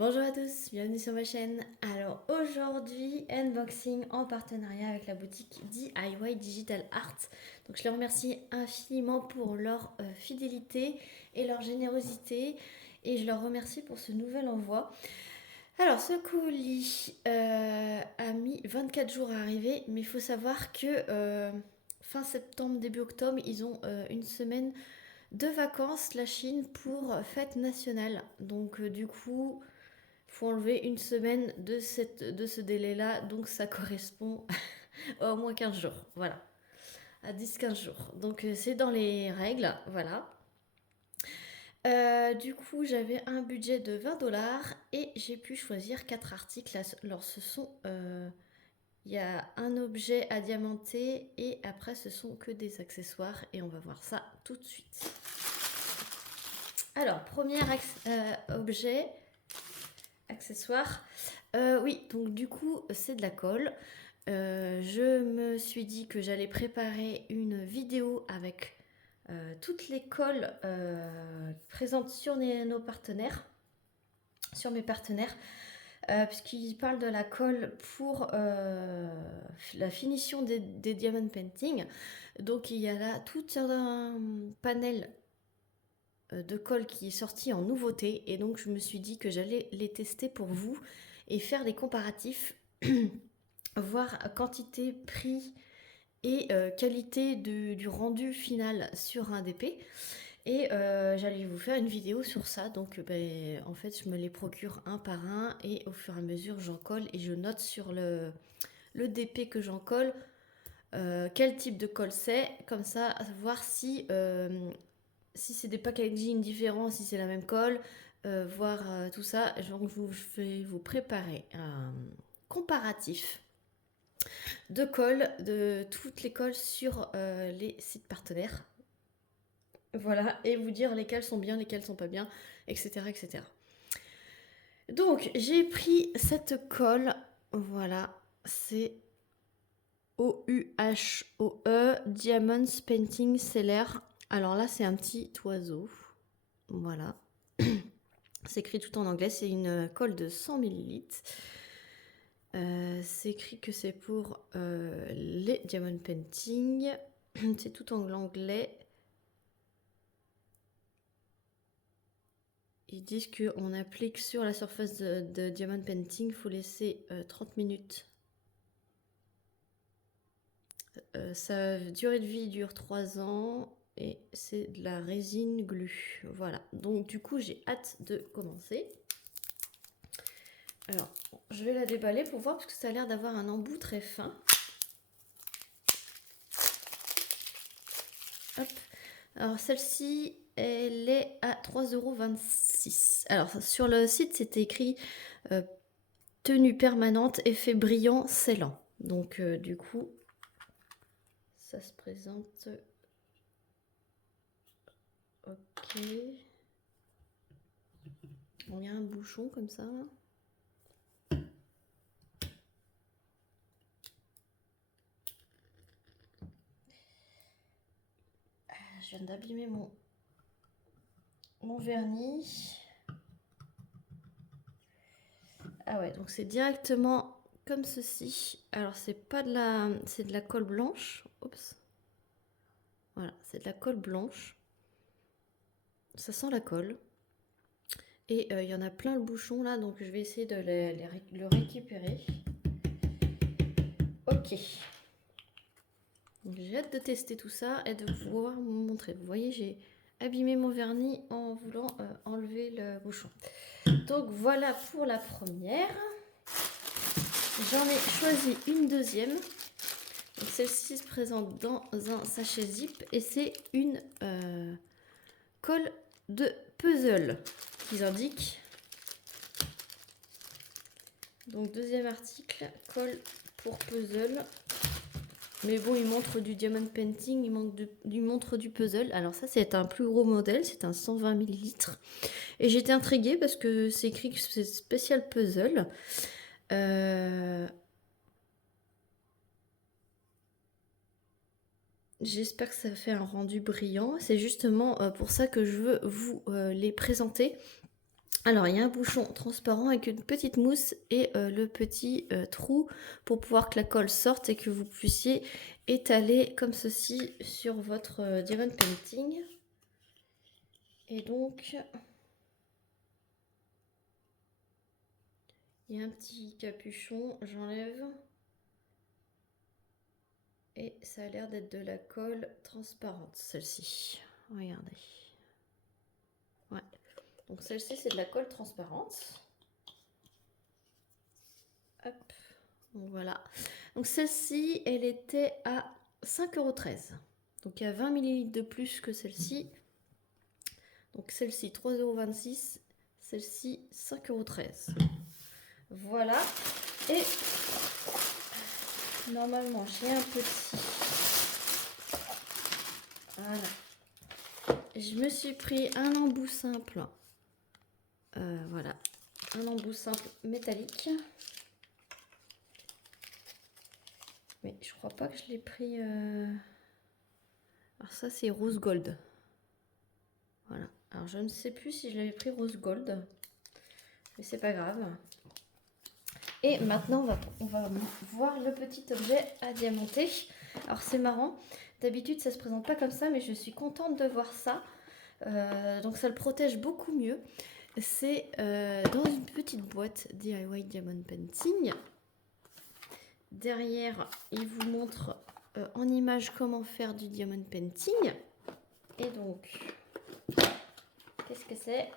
Bonjour à tous, bienvenue sur ma chaîne. Alors aujourd'hui, unboxing en partenariat avec la boutique DIY Digital Art. Donc je les remercie infiniment pour leur fidélité et leur générosité et je leur remercie pour ce nouvel envoi. Alors ce colis a mis 24 jours à arriver, mais il faut savoir que fin septembre, début octobre, ils ont une semaine de vacances, la Chine, pour fête nationale. Donc du coup, faut enlever une semaine de ce délai-là, donc ça correspond à au moins 15 jours, voilà, à 10-15 jours. Donc c'est dans les règles, voilà. Du coup, j'avais un budget de 20 $ et j'ai pu choisir 4 articles. Alors, ce sont. Il y a un objet à diamanter et après, ce sont que des accessoires et on va voir ça tout de suite. Alors, premier objet, accessoire. Oui, donc du coup, c'est de la colle. Je me suis dit que j'allais préparer une vidéo avec toutes les colles présentes sur nos partenaires, sur mes partenaires, puisqu'ils parlent de la colle pour la finition des diamond painting. Donc il y a là tout un panel de colle qui est sorti en nouveauté et donc je me suis dit que j'allais les tester pour vous et faire des comparatifs, voir quantité, prix et qualité du rendu final sur un DP. Et j'allais vous faire une vidéo sur ça. Donc en fait, je me les procure un par un et au fur et à mesure, j'en colle et je note sur le DP que j'en colle quel type de colle c'est. Comme ça, voir si c'est des packaging différents, si c'est la même colle, voir tout ça. Donc je vais vous préparer un comparatif de colle, de toutes les colles sur les sites partenaires. Voilà, et vous dire lesquelles sont bien, lesquelles sont pas bien, etc. etc. Donc, j'ai pris cette colle, voilà, c'est OUHOE Diamonds Painting Seller. Alors là, c'est un petit oiseau, voilà. C'est écrit tout en anglais, c'est une colle de 100 ml. C'est écrit que c'est pour les diamond painting. C'est tout en anglais. Ils disent qu'on applique sur la surface de diamond painting, il faut laisser 30 minutes. Sa durée de vie dure 3 ans et c'est de la résine glu. Voilà, donc du coup j'ai hâte de commencer. Alors, je vais la déballer pour voir parce que ça a l'air d'avoir un embout très fin. Hop. Alors celle-ci, elle est à 3,26 €. Alors sur le site, c'était écrit tenue permanente, effet brillant, scellant. Donc du coup, ça se présente. Ok. Bon, il y a un bouchon comme ça. Je viens d'abîmer mon vernis. Ah ouais, donc c'est directement comme ceci. Alors c'est pas c'est de la colle blanche. Oups. Voilà, c'est de la colle blanche. Ça sent la colle. Et il y en a plein le bouchon là, donc je vais essayer de le récupérer. Ok. J'ai hâte de tester tout ça et de pouvoir vous montrer. Vous voyez, j'ai abîmé mon vernis en voulant enlever le bouchon. Donc voilà pour la première. J'en ai choisi une deuxième. Celle-ci se présente dans un sachet zip et c'est une colle de puzzle qu'ils indiquent. Donc deuxième article, colle pour puzzle. Mais bon, il montre du diamond painting, il montre du puzzle. Alors ça, c'est un plus gros modèle, c'est un 120 ml. Et j'étais intriguée parce que c'est écrit que c'est spécial puzzle. J'espère que ça fait un rendu brillant. C'est justement pour ça que je veux vous les présenter. Alors, il y a un bouchon transparent avec une petite mousse et le petit trou pour pouvoir que la colle sorte et que vous puissiez étaler comme ceci sur votre diamond painting. Et donc, il y a un petit capuchon, j'enlève. Et ça a l'air d'être de la colle transparente, celle-ci. Regardez. Ouais. Donc celle-ci, c'est de la colle transparente. Hop. Donc voilà. Donc celle-ci, elle était à 5,13 €. Donc il y a 20 ml de plus que celle-ci. Donc celle-ci, 3,26 €. Celle-ci, 5,13 €. Voilà. Et normalement, j'ai un petit... Voilà. Je me suis pris un embout simple. Voilà. Un embout simple métallique. Mais je crois pas que je l'ai pris... Alors ça, c'est rose gold. Voilà. Alors je ne sais plus si je l'avais pris rose gold. Mais c'est pas grave. Et maintenant, on va voir le petit objet à diamanter. Alors c'est marrant. D'habitude, ça se présente pas comme ça, mais je suis contente de voir ça. Donc ça le protège beaucoup mieux. C'est dans une petite boîte DIY Diamond Painting. Derrière, il vous montre en image comment faire du diamond painting. Et donc, qu'est-ce que c'est?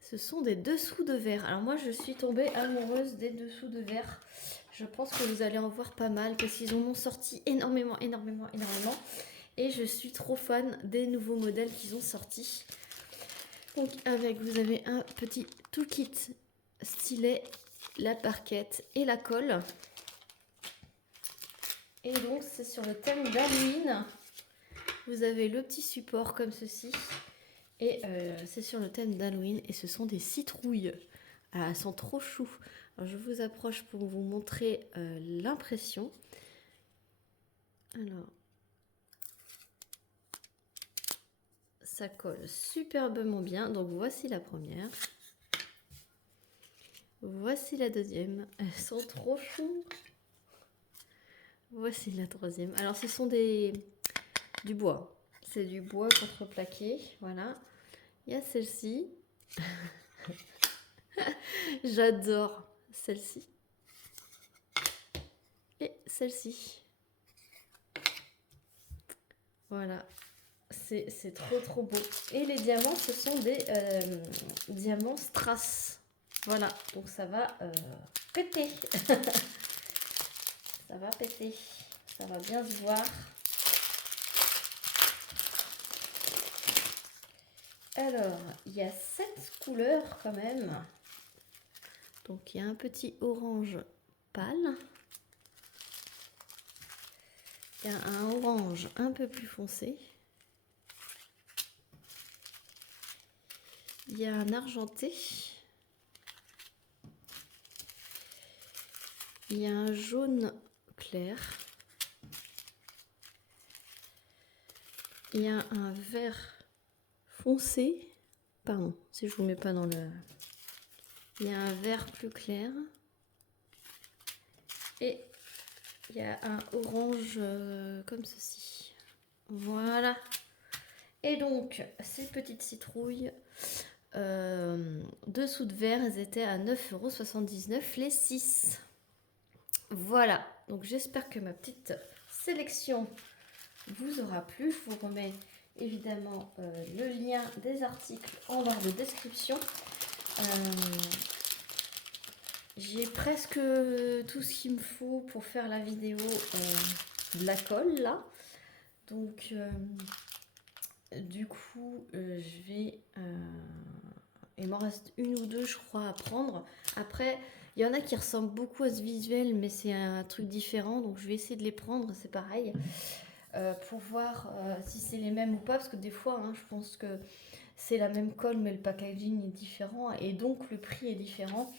Ce sont des dessous de verre. Alors moi, je suis tombée amoureuse des dessous de verre. Je pense que vous allez en voir pas mal parce qu'ils en ont sorti énormément. Et je suis trop fan des nouveaux modèles qu'ils ont sortis. Donc avec, vous avez un petit toolkit stylet, la parquette et la colle. Et donc c'est sur le thème d'Halloween. Vous avez le petit support comme ceci. Et c'est sur le thème d'Halloween. Et ce sont des citrouilles. Ah, elles sont trop chou. Alors, je vous approche pour vous montrer l'impression. Alors, ça colle superbement bien. Donc voici la première. Voici la deuxième. Elles sont trop chou. Voici la troisième. Alors ce sont du bois. C'est du bois contreplaqué. Voilà. Il y a celle-ci. J'adore celle-ci. Et celle-ci. Voilà. C'est trop beau. Et les diamants, ce sont des diamants strass. Voilà. Donc ça va péter. Ça va péter. Ça va bien se voir. Alors, il y a 7 couleurs quand même. Donc, il y a un petit orange pâle. Il y a un orange un peu plus foncé. Il y a un argenté. Il y a un jaune clair. Il y a un vert foncé. Pardon, si je vous mets pas dans le... Il y a un vert plus clair. Et il y a un orange comme ceci. Voilà. Et donc, ces petites citrouilles, dessous de verre, elles étaient à 9,79 € les 6. Voilà. Donc, j'espère que ma petite sélection vous aura plu. Je vous remets évidemment le lien des articles en barre de description. J'ai presque tout ce qu'il me faut pour faire la vidéo de la colle là. Donc du coup je vais... il m'en reste une ou deux je crois à prendre. Après il y en a qui ressemblent beaucoup à ce visuel mais c'est un truc différent. Donc je vais essayer de les prendre, c'est pareil. Pour voir si c'est les mêmes ou pas. Parce que des fois hein, je pense que c'est la même colle mais le packaging est différent. Et donc le prix est différent.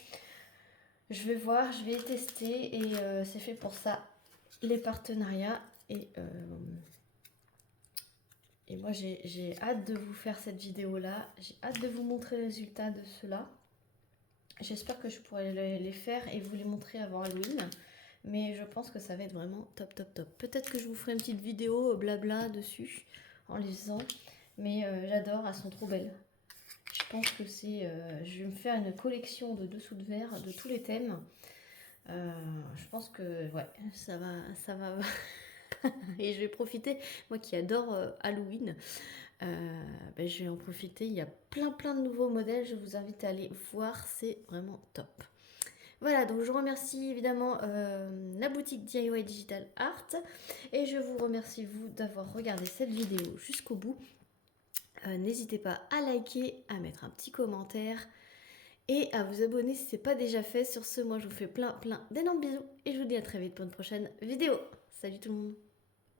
Je vais voir, je vais tester et c'est fait pour ça, les partenariats. Et Et moi j'ai hâte de vous faire cette vidéo là, j'ai hâte de vous montrer le résultat de cela. J'espère que je pourrai les faire et vous les montrer avant Halloween. Mais je pense que ça va être vraiment top top top. Peut-être que je vous ferai une petite vidéo blabla dessus en les faisant. Mais j'adore, elles sont trop belles. Je pense que c'est... je vais me faire une collection de dessous de verre de tous les thèmes. Je pense que ouais, ça va, ça va. Et je vais profiter, moi qui adore Halloween, je vais en profiter. Il y a plein de nouveaux modèles. Je vous invite à aller voir, c'est vraiment top. Voilà, donc je remercie évidemment la boutique DIY Digital Art et je vous remercie vous d'avoir regardé cette vidéo jusqu'au bout. N'hésitez pas à liker, à mettre un petit commentaire et à vous abonner si ce n'est pas déjà fait. Sur ce, moi je vous fais plein d'énormes bisous et je vous dis à très vite pour une prochaine vidéo. Salut tout le monde!